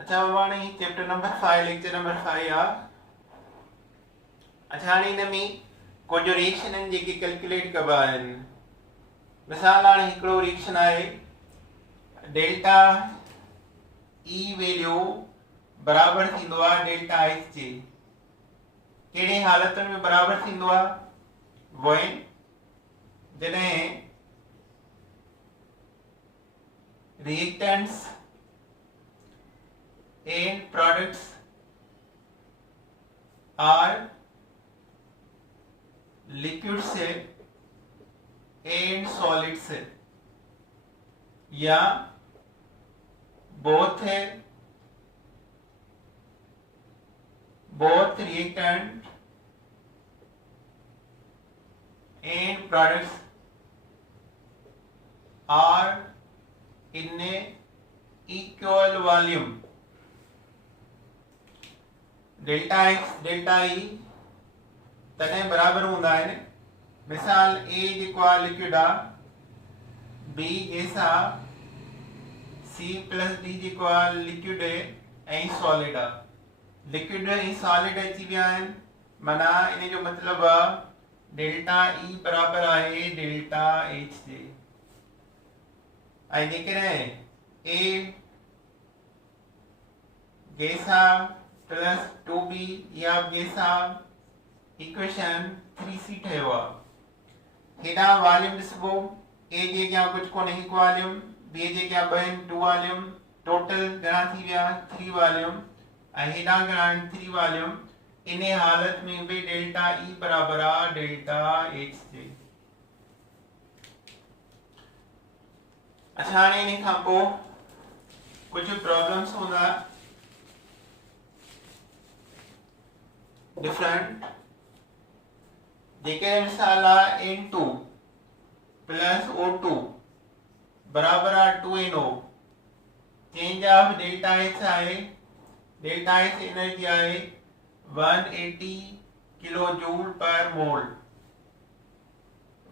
अच्छा वाणी chapter number 5 lecture number 5 आ। अच्छा हाणे हिन में कुछ रिएक्शन आहिनि जेके कैलकुलेट कबा आहिनि। मिसाल हाणे हिकिड़ो रिएक्शन आहे डेल्टा ई वैल्यू बराबर थींदो आहे डेल्टा एच जे। कहिड़े हालतुनि में बराबर थींदो आहे? when जॾहिं reactants and products are liquid से and solid से, या both reactant and products are in a equal volume। Delta x delta E तॾहिं बराबर हूंदा आहिनि। मिसाल ए जेको आहे लिक्विड आहे, बी गैस आहे, सी प्लस डी जेको आहे लिक्विड ऐं सॉलिड आहे। लिक्विड ऐं सॉलिड अची विया आहिनि, माना इन जो मतिलबु आहे डेल्टा ई बराबर आहे डेल्टा एच जे। ऐं जेकॾहिं ए गैस आहे प्लस 2b या जैसा इक्वेशन 3c ठहियो आहे। हेॾा वॉल्यूम ॾिसबो, ए जे अॻियां कुझु कोन्हे हिकु वॉल्यूम, बी जे अॻियां ॿ आहिनि 2 वॉल्यूम, टोटल घणा थी विया 3 वॉल्यूम, ऐं हेॾा घणा आहिनि 3 वॉल्यूम। इन हालत में बि डेल्टा ई बराबर आहे डेल्टा एच जे। अच्छा हाणे इन खां पोइ कुझु प्रॉब्लम्स हूंदा डिफरेंट। जेके मिसाल आहे N2 प्लस O2 बराबर आहे 2NO। Change of delta H आहे, डेल्टा एच एनर्जी आहे 180 किलो जूल पर मोल।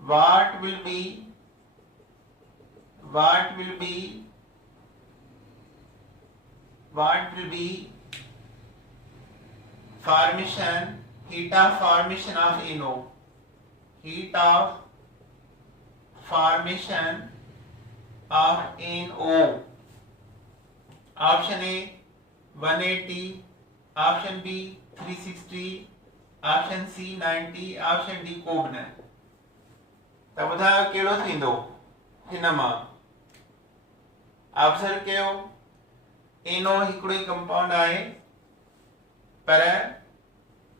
what will be formation, heat of formation of NO, heat of formation of NO। Option A 180, option B 360, option C 90, option D को बि न। त ॿुधायो कहिड़ो थींदो हिन मां? ऑब्जर्व कयो, NO हिकिड़ो ई कंपाउंड आहे, पर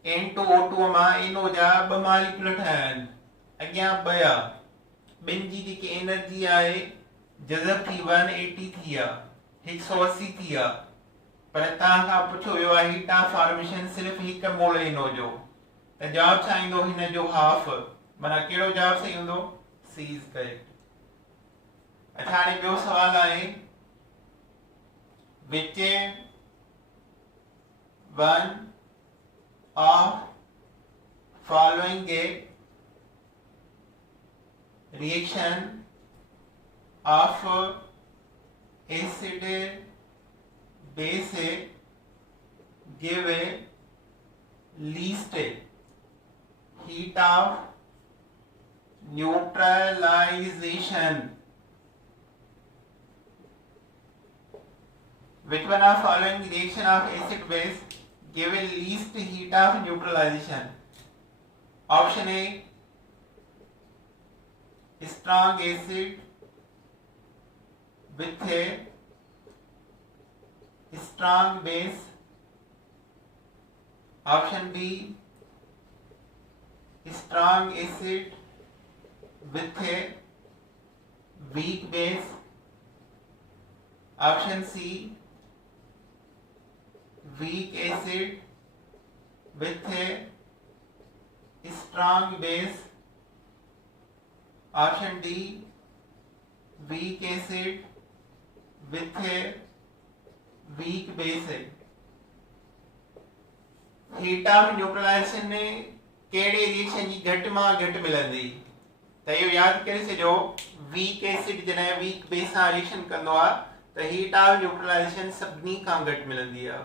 N2O2 मां NO जा 2 मॉलिक्यूल ठहिया आहिनि, अॻियां 2 आ। ॿिनि जी जेकी एनर्जी आहे जज़ब थी 180 थी आहे, 180 थी आहे, पर तव्हां खां पुछो वियो आहे हीट ऑफ फॉर्मेशन सिर्फ़ु 1 मोल NO जो, त जवाब छा ईंदो हिन जो हाफ, माना कहिड़ो जवाब सही हूंदो? सी इज करेक्ट। अच्छा हाणे ॿियो सवाल आहे, which one of following a reaction of acid base give a least heat of neutralization? Which one of following reaction of acid base give a least heat of neutralization? Option A strong acid with a strong base, option B strong acid with a weak base, option C weak acid with a strong base, option D weak acid with a weak base। Heat of neutralisation में कहिड़े reaction जी घटि मां घटि मिलंदी, त इहो यादि करे छॾियो, वीक एसिड जॾहिं वीक बेस सां रिएक्शन कंदो आहे त हीट ऑफ न्यूट्रलाइजेशन सभिनी खां घटि मिलंदी आहे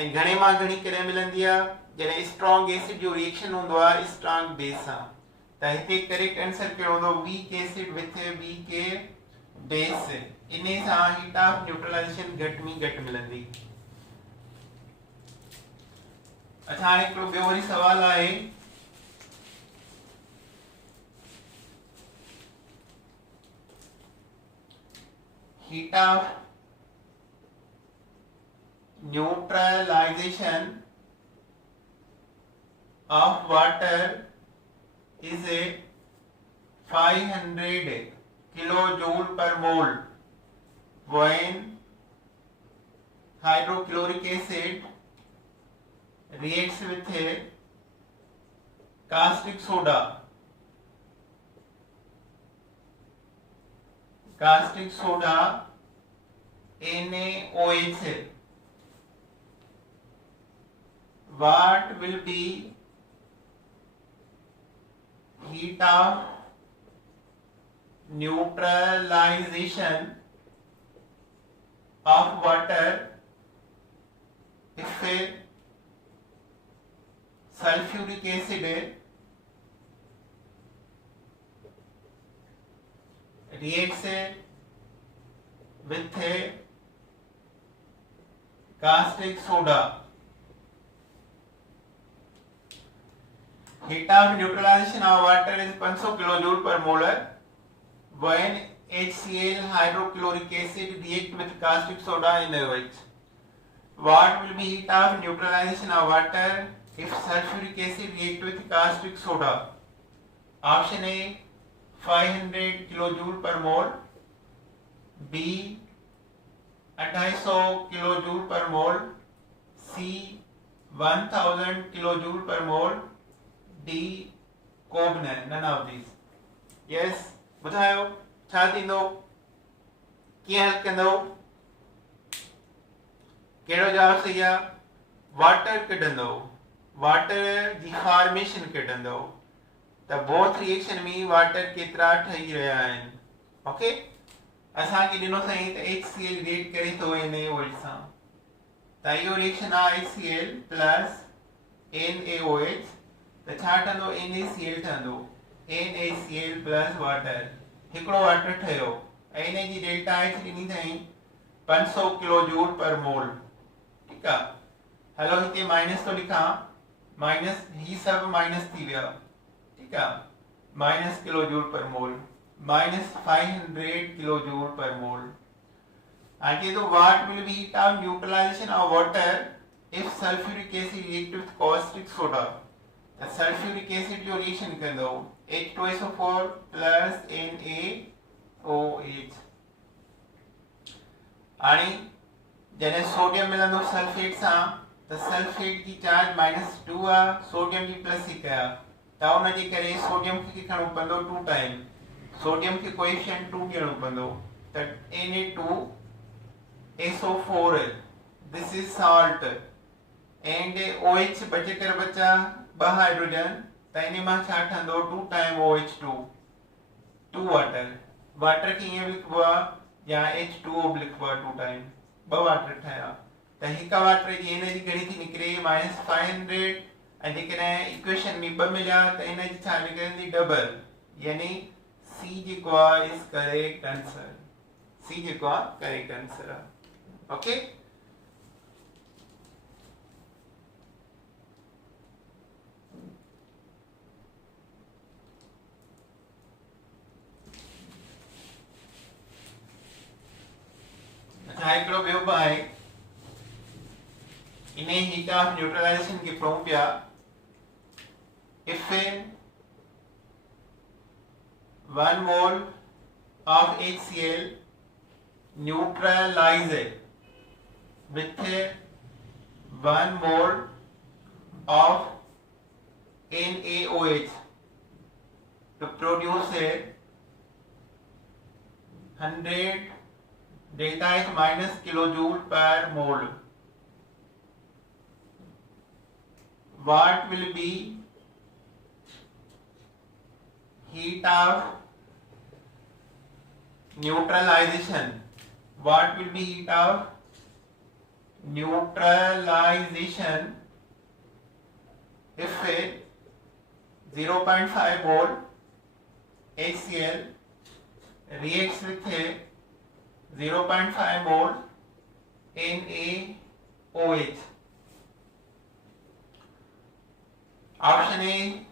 ऐं घणे मां घणी कॾहिं मिलंदी आहे जॾहिं स्ट्रॉन्ग एसिड जो रिएक्शन हूंदो आहे स्ट्रॉन्ग बेस सां त हिते करेक्ट आंसर कहिड़ो हूंदो weak acid with weak base in सां हीट ऑफ न्यूट्रलाइजेशन घटि में घटि मिलंदी। अच्छा हाणे हिकिड़ो ॿियो वरी सवाल आहे heat of neutralization of water is a 500 kilojoule per mole when hydrochloric acid reacts with a caustic soda NaOH. What will be heat of neutralization of water if a sulfuric acid reacts with a caustic soda? Heat of neutralization of water is 500 kilojoule per molar when HCl hydrochloric acid react with caustic soda in OH. What will be heat of neutralization of water if sulfuric acid react with caustic soda? Option A 500 kilojoule per mole, B 250 kilojoule per mole, C 1000 kilojoule per mole, D कोब none of these. Yes ॿुधायो छा थींदो कीअं हल कंदो कहिड़ो जवाब सही आहे वाटर कढंदो वाटर जी फॉर्मेशन कढंदो त बोथ रिएक्शन में वाटर केतिरा ठही रहिया आहिनि ओके असांखे ॾिनो साईं त HCl रिएक्ट करे थो NaOH सां त इहो रिएक्शन आहे HCl प्लस NaOH त छा ठहंदो NaCl ठहंदो NaCl प्लस वाटर हिकिड़ो वाटर ठहियो ऐं इन जी डेल्टा H ॾिनी अथई 500 किलोजूल पर मोल ठीकु आहे हलो हिते माइनस थो लिखां माइनस ही सभु माइनस थी विया ठीकु आहे माइनस किलोजूल पर मोल minus 500 kilojoule per mole. And the what will be heat of neutralization of water if sulfuric acid react with caustic soda? The sulfuric acid जो reaction कर दो H2SO4 plus NaOH. आणि जने सोडियम मिलंदो sulphate सां त sulphate की charge -2 आहे सोडियम जी +1 आहे त उन जे करे सोडियम खे खणो पवंदो 2 टाइम सोडियम के कोएफिशिएंट 2 ॾियणो पवंदो त Na2SO4 this is salt and OH बचे कर बचा 2 हाइड्रोजन त इन मां छा ठहंदो 2 टाइम OH2 2 वाटर वाटर खे ईअं लिखबो आहे या H2O लिखबो आहे 2 टाइम 2 वाटर ठहिया त हिक वाटर जी एनर्जी घणी थी निकिरे -500 ऐं जेकॾहिं इक्वेशन में 2 मिलिया त एनर्जी छा निकिरंदी डबल यानी C जेको आहे इज करेक्ट आंसर C जेको आहे करेक्ट आंसर आहे ओके अच्छा हिकिड़ो ॿियो बि आहे इन हीट ऑफ न्यूट्रलाइजेशन खे पढ़ूं पिया if 1 mole of HCl neutralized with 1 mole of NaOH to produce a 100 delta H minus kilojoule per mole. What will be heat of neutralization what will be heat of neutralization if 0.5 mole HCl reacts with 0.5 mole NaOH. Option A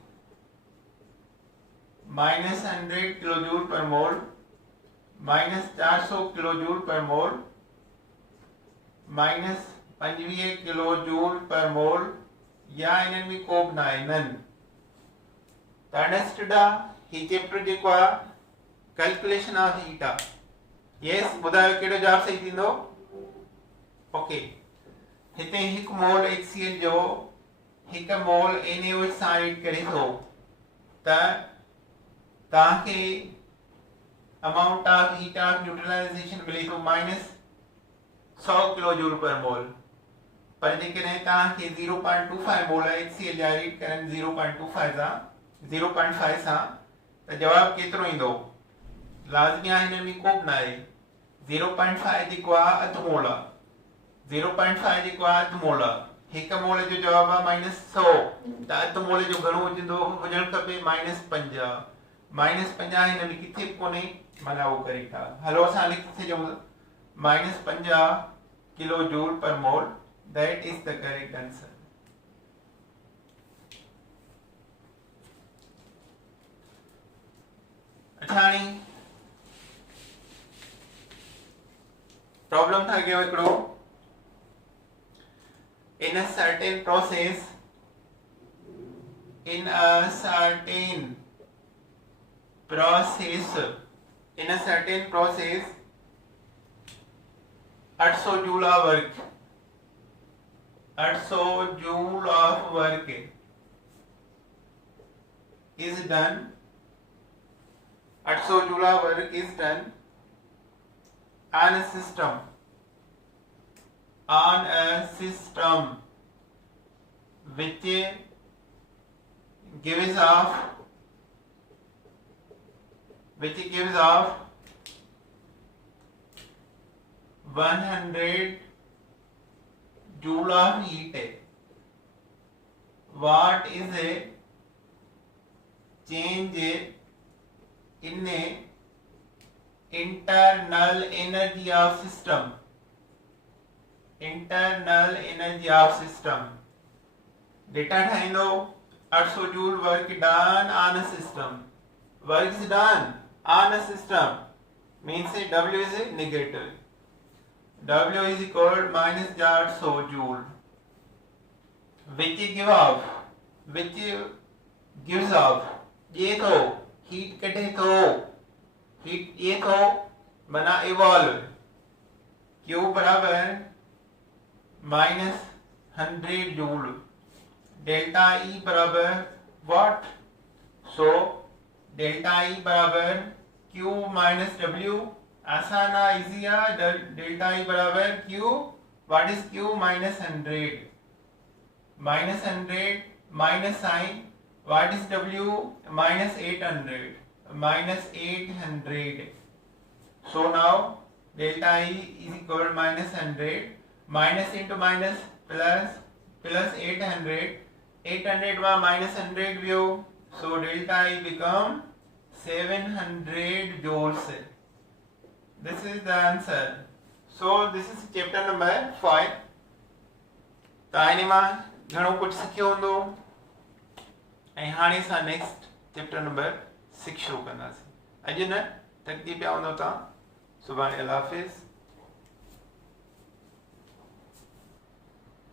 -100 kilojoule per mole, -400 kilojoule per mole, -25 kilojoule per mole या इन्हनि में को बि न आहे none. त understood आहे ही chapter जेको आहे कैलकुलेशन ऑफ हीट आहे। यस ॿुधायो कहिड़ो जवाब सही थींदो। ओके हिते 1 मोल HCl जो 1 मोल NaOH सां रिएक्ट करे थो त तव्हांखे amount of heat of neutralisation मिले थो -100 किलोजूल पर मोल। पर जेकॾहिं तव्हांखे 0.25 मोल HCl जा रिएक्ट करनि 0.5 सां त जवाब केतिरो ईंदो। लाज़मी आहे हिन में को बि न आहे। 0.5 जेको आहे अधु मोल आहे। 0.5 जेको आहे अधु मोल आहे। 1 मोल जो जवाब आहे -100 त अधु मोल जो घणो हुजणु खपे -50। -50 हिन में किथे बि कोन्हे माना उहो करेक्ट आहे। हलो असां लिखी छॾियूं -50 किलो जूल पर मोल। That is the correct answer. अच्छा हाणे प्रॉब्लम था गयो हिकिड़ो। in a certain process 800 joule of work 800 joule of work is done 800 joule of work is done on a system which gives off 100 joule of heat. What is a change in a internal energy of system? Internal energy of system. Data ठाहींदो 800 joule work done on a system. Work is done on a system means W is negative. W is equal to -800 joule. Which gives off ये तो heat कटे तो heat ये तो बना evolve Q बराबर -100 joule delta E बराबर what? So delta E बराबर Q minus W आसान है इजी है। डेल्टा E बराबर Q what is Q -100 minus sign what is W -800 so now delta E is equal to -100 minus into minus plus 800 वा -100 view so delta E become 700 joules. This is the answer. So this is chapter number 5. त हिन मां घणो कुझु सिखियो हूंदो ऐं हाणे असां नेक्स्ट चैप्टर नंबर 6 शुरू कंदासीं। अॼु न थकिजी पिया हूंदो तव्हां। सुभाणे अल्लाह हाफ़िज़।